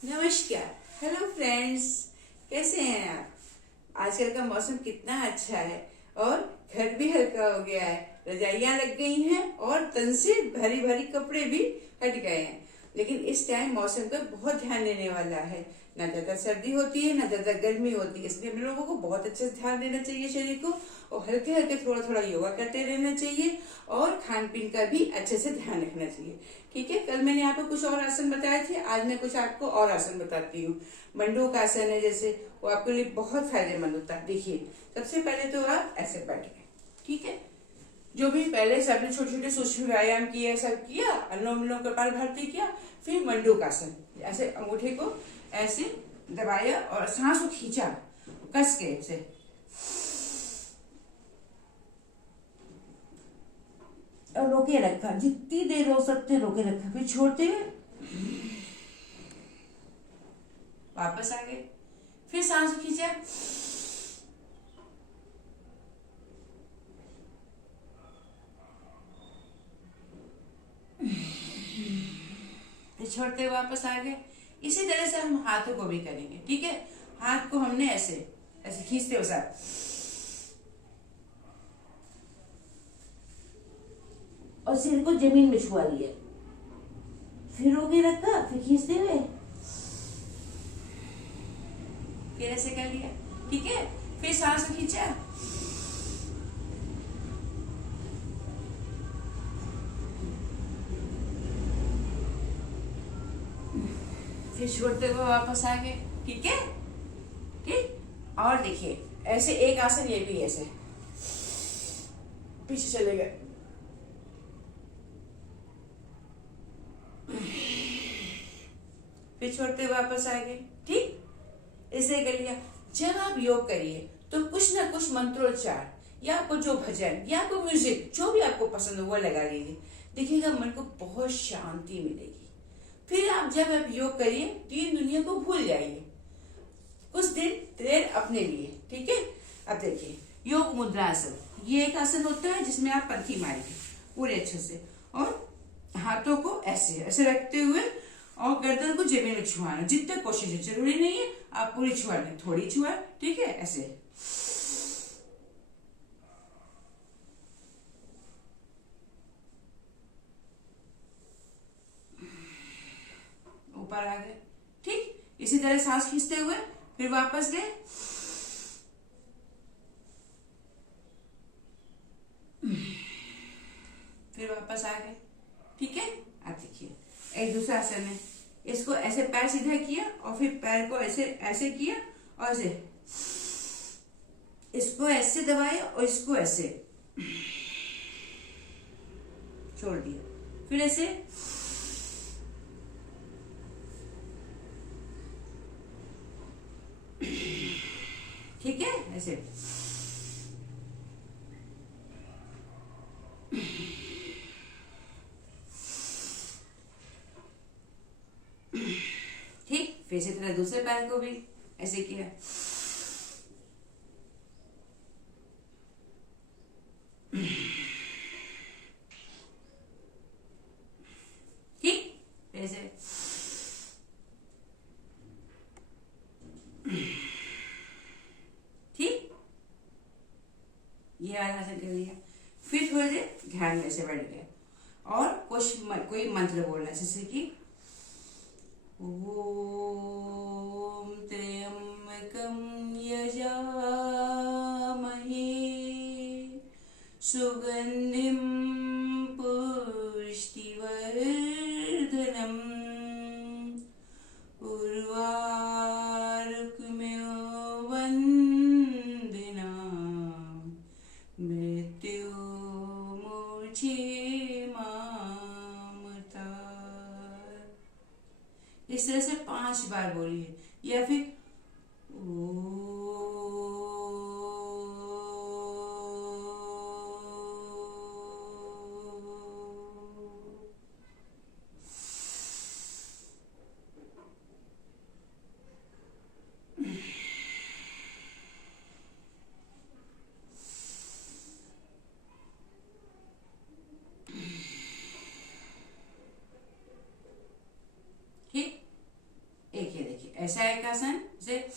नमस्कार। Hello friends, कैसे हैं आप? आजकल का मौसम कितना अच्छा है और घर भी हल्का हो गया है। रजाइयां लग गई हैं और तन से भरी भरी कपड़े भी हट गए हैं। लेकिन इस टाइम मौसम का बहुत ध्यान देने वाला है। ना ज्यादा सर्दी होती है ना ज्यादा गर्मी होती है, इसलिए हम लोगों को बहुत अच्छे से ध्यान देना चाहिए शरीर को। और हल्के हल्के थोड़ा थोड़ा योगा करते रहना चाहिए और खान पीन का भी अच्छे से ध्यान रखना चाहिए। ठीक है, कल मैंने आपको कुछ और आसन बताए थे, आज मैं कुछ आपको और आसन बताती हूँ। मंडूक आसन है जैसे, वो आपके लिए बहुत फायदेमंद होता है। देखिए, सबसे पहले तो आप ऐसे बैठ गए। ठीक है, जो भी पहले से आपने छोटे छोटे सूक्ष्म व्यायाम किया, सब किया, अनुलोम विलोम कपालभाति किया, फिर मंडूक आसन। ऐसे अंगूठे को ऐसे दबाया और सांस को खींचा कस के ऐसे, और रोके रखा, जितनी देर हो सकते रोके रखा, फिर छोड़ते हुए वापस आ गए, फिर सांस खींचा, फिर छोड़ते हुए वापस आ गए। इसी तरह से हम हाथों को भी करेंगे। ठीक है, हाथ को हमने ऐसे ऐसे खींचते हुए साथ, और सिर को जमीन में छुआ लिया, फिर रोके रखा, फिर खींचते हुए, फिर ऐसे कर लिया। ठीक है, फिर सांस खींचा, फिर छोड़ते हुए वापस आ गए। ठीक है, ठीक। और देखिए, ऐसे एक आसन ये भी ऐसे पीछे चले गए, फिर छोड़ते हुए वापस आ गए। ठीक, ऐसे कर लिया। जब आप योग करिए तो कुछ ना कुछ मंत्रोच्चार या आपको जो भजन या आपको म्यूजिक जो भी आपको पसंद हो वो लगा लीजिए। देखिएगा मन को बहुत शांति मिलेगी। फिर आप जब आप योग करिए, तीन दुनिया को भूल जाइए कुछ दिन देर अपने लिए। ठीक है, अब देखिए, योग मुद्रा आसन, ये एक आसन होता है जिसमें आप पंथी मारेंगे पूरे अच्छे से, और हाथों को ऐसे ऐसे रखते हुए और गर्दन को जमीन में छुआना, जितने कोशिश है, जरूरी नहीं है आप पूरी छुआ लें, थोड़ी छुआ। ठीक है, ऐसे ऊपर आ गए। ठीक, इसी तरह सांस खींचते हुए फिर वापस गए, फिर वापस आ गए। ठीक है, अब देखिए एक दूसरा आसन है, इसको ऐसे पैर सीधा किया और फिर पैर को ऐसे ऐसे किया और ऐसे, इसको ऐसे दबाया और इसको ऐसे छोड़ दिया, फिर ऐसे, ठीक है, ऐसे, ठीक। फिर इसी तरह दूसरे पैर को भी ऐसे किया, ठीक, ऐसे, ठीक, ये वाला आसन कर लिया। फिर थोड़ी देर ध्यान में ऐसे बैठ गए और कुछ कोई मंत्र बोलना, जैसे कि ओम त्र्यंबकं यजामहे सुगंधिं पुष्टिवर्धनम् उर्वारुकमिव वन्दिनाम् मृत्युर्मुक्षेमामृतात्। इस तरह से 5 बार बोलिए, या फिर ठीक। एक ये देखिए, ऐसा एक आसन, जैसे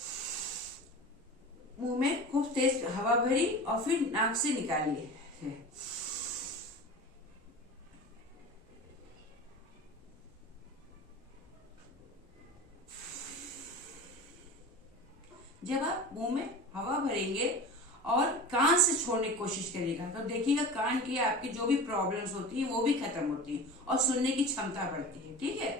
मुंह में खूब तेज हवा भरी और फिर नाक से निकालिए। जब आप मुंह में हवा भरेंगे और कान से छोड़ने की कोशिश करिएगा तो देखिएगा कान की आपकी जो भी प्रॉब्लम्स होती है वो भी खत्म होती है और सुनने की क्षमता बढ़ती है। ठीक है,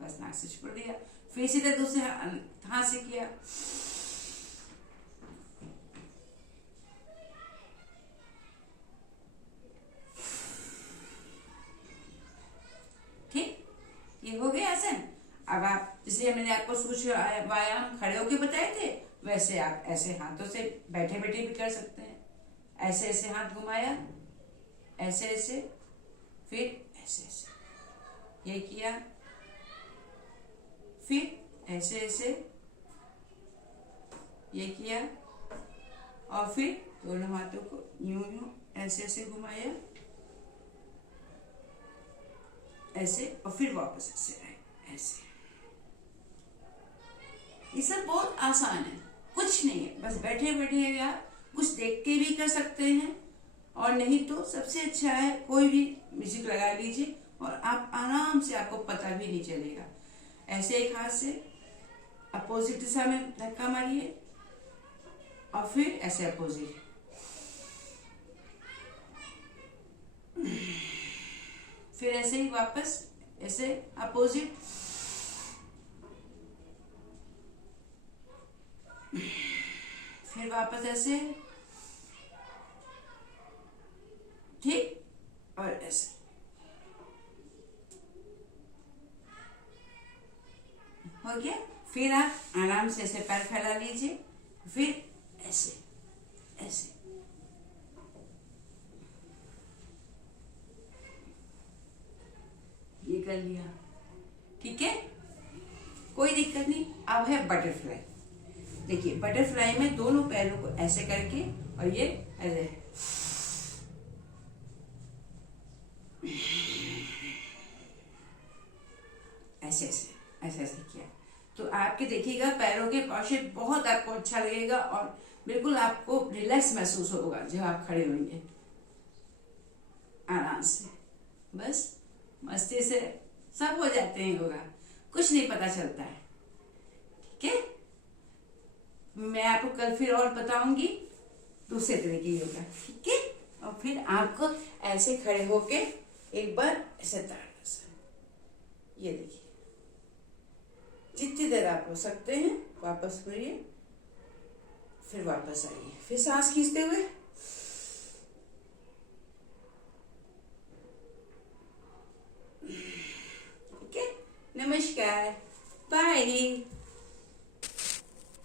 बस नाक से छोड़ दिया, फिर सीधे दूसरे हाथ से किया। ठीक, ये हो गया आसन। अब आप जैसे मैंने आपको सूक्ष्म व्यायाम खड़े होके बताए थे, वैसे आप ऐसे हाथों से बैठे बैठे भी कर सकते हैं। ऐसे ऐसे हाथ घुमाया, ऐसे ऐसे, फिर ऐसे ऐसे, ये किया, फिर ऐसे ऐसे, ये किया, और फिर दोनों हाथों को यूं यूं ऐसे ऐसे घुमाया, ऐसे, और फिर वापस ऐसे आए, ऐसे। ये सब बहुत आसान है, कुछ नहीं है, बस बैठे बैठे आप कुछ देख के भी कर सकते हैं, और नहीं तो सबसे अच्छा है कोई भी म्यूजिक लगा लीजिए और आप आराम से, आपको पता भी नहीं चलेगा। ऐसे एक हाथ से अपोजिट दिशा में धक्का मारिए और फिर ऐसे अपोजिट, फिर ऐसे ही वापस ऐसे अपोजिट, फिर वापस ऐसे, ठीक, और ऐसे। हो गया, फिर आप आराम से ऐसे पैर फैला लीजिए, फिर ऐसे ऐसे, ये कर लिया। ठीक है, कोई दिक्कत नहीं। अब है बटरफ्लाई। देखिए बटरफ्लाई में दोनों पैरों को ऐसे करके और ये ऐसे, ऐसे ऐसे ऐसे ऐसे किया तो आपके देखिएगा पैरों के पॉस्चर बहुत आपको अच्छा लगेगा और बिल्कुल आपको रिलैक्स महसूस होगा जब आप खड़े होंगे आराम से। बस मस्ती से सब हो जाते हैं योगा, कुछ नहीं पता चलता है। ठीक है, मैं आपको कल फिर और बताऊंगी दूसरे तरीके की योगा। ठीक है, और फिर आपको ऐसे खड़े होके एक बार ऐसे ताड़ासन, ये देखिए, जितनी देर आप हो सकते हैं वापस मुड़िए, फिर वापस आइए, फिर सांस खींचते हुए। ठीक है, नमस्कार, बाय।